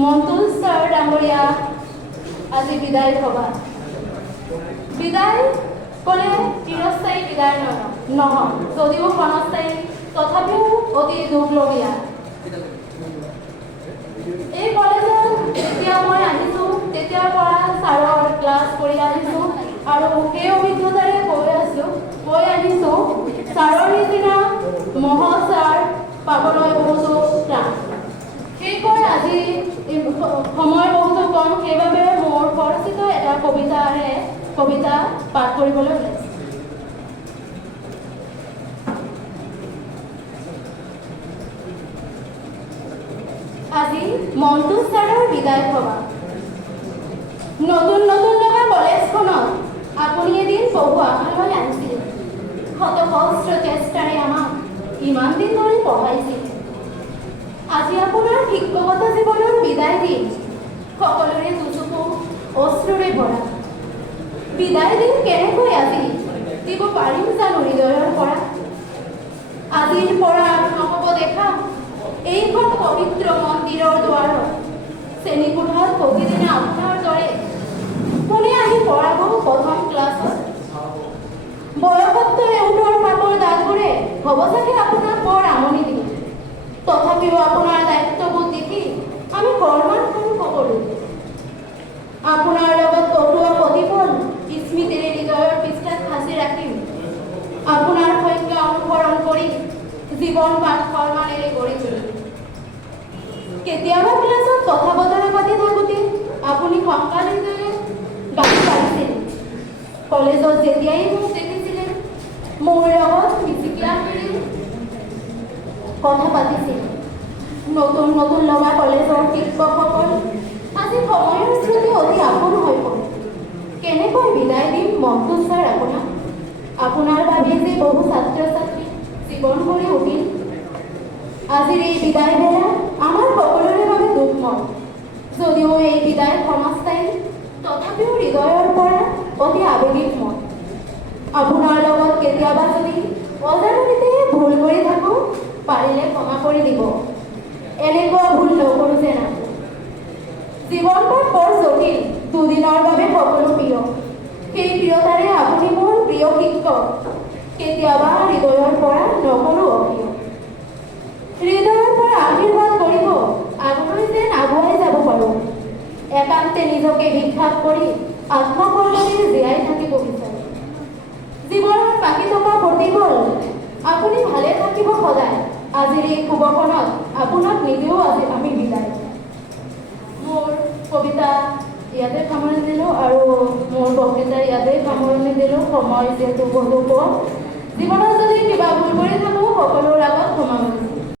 মন্তুল sir ডাঙৰীয়া আজি বিদায় সভা। বিদায় ক'লে চিৰস্থায়ী বিদায় নহয়, যদিও ক্ষণস্থায়ী, তথাপিও অতি দুখলগীয়া। এই কলেজত যেতিয়া মই আহিছোঁ তেতিয়াৰ পৰা ছাৰৰ ক্লাছ কৰি আহিছোঁ আৰু সেই অভিজ্ঞতাৰে কৈ আহিছোঁ ছাৰৰ নিচিনা মহা ছাৰ পাবলৈ বহুতো টান। সেই কৈ আজি সময় বহুতো কম, সেইবাবে মোৰ পৰিচিত এটা কবিতা পাঠ কৰিবলৈ ওলাইছোঁ। আজি মন্তুল ছাৰৰ বিদায় সভা। নতুন লগা কলেজখনত আপুনি এদিন বহু আশালৈ আহিছিল। শতসহস্ৰ চেষ্টাৰে আমাক ইমান দিন ধৰি পঢ়াইছিল। আজি আপোনাৰ শিক্ষকতা জীৱনৰ বিদায় দিন, সকলোৰে দুচকু অশ্ৰুৰে ভৰা। বিদায় দিন কেনেকৈ আজি দিব পাৰিম জানো হৃদয়ৰ পৰা? আজিৰ পৰা আৰু নহ'ব দেখা এইখন পবিত্ৰ মন্দিৰৰ দুৱাৰত, শ্ৰেণীকোঠাত প্ৰতিদিনে আপোনাৰ দৰে কোনে আহি পঢ়াব প্ৰথম ক্লাছত? বয়সত্তৰে উঠৰ পাকৰ দাগবোৰে হ'ব চাগে আপোনাক বৰ আমনি দিয়ে। তথাপিও আপোনাৰ দায়িত্ববোধ দেখি আমি সন্মান কৰোঁ সকলোকে। আপোনাৰ লগত কটোৱা প্ৰতিফল স্মৃতিৰে হৃদয়ৰ পৃষ্ঠাত সাঁচি ৰাখিম। আপোনাৰ সংজ্ঞা অনুসৰণ কৰি জীৱন পাঠ সন্মানেৰে গঢ়ি তুলিম। কেতিয়াবা ক্লাছত কথা বতৰা পাতি থাকোঁতে আপুনি সংকালিজৰে গালি পাৰিছিল। কলেজত যেতিয়াই মোক দেখিছিলে মোৰ লগত মিচিকিয়াকৈ কথা পাতিছিল। নতুন লগা কলেজৰ শিক্ষকসকল আজি সময়ৰ স্মৃতি অতি আপোন হৈ পৰে। কেনেকৈ বিদায় দিম মন্তুল ছাৰ আপোনাক? আপোনাৰ বাবে যে বহু ছাত্ৰ ছাত্ৰী জীৱন গঢ়ি উঠিল। আজিৰ এই বিদায় বেলা আমাৰ সকলোৰে বাবে দুখময়। যদিও এই বিদায় ক্ষণস্থায়ী, তথাপিও হৃদয়ৰ পৰা অতি আৱেগিকময়। আপোনাৰ লগত কেতিয়াবা যদি অজানিতে ভুল কৰি থাকোঁ, পাৰিলে ক্ষমা কৰি দিব। এনেকুৱা ভুল নকৰোঁ যেন আকৌ। জীৱনটো বৰ জটিল, দুদিনৰ বাবে সকলো প্ৰিয়। সেই প্ৰিয়তাৰে আপুনি মোৰ প্ৰিয় শিক্ষক। কেতিয়াবা হৃদয়ৰ পৰা নকৰোঁ অপ্ৰিয়। হৃদয়ৰ পৰা আশীৰ্বাদ কৰিব, আগলৈ যেন আগুৱাই যাব পাৰোঁ। একান্তে নিজকে বিখ্যাত কৰি আত্মসন্মানেৰে জীয়াই থাকিব বিচাৰোঁ। জীৱনত বাকী থকা প্ৰতিফল আপুনি ভালে থাকিব সদায়। আজিৰ এই শুভক্ষণত আপোনাক নিজেও আজি আমি বিদায়। মোৰ কবিতা ইয়াতে সামৰণি দিলোঁ আৰু মোৰ বক্তৃতা ইয়াতে সামৰণি দিলোঁ। সময় যিহেতু বহু কম, জীৱনত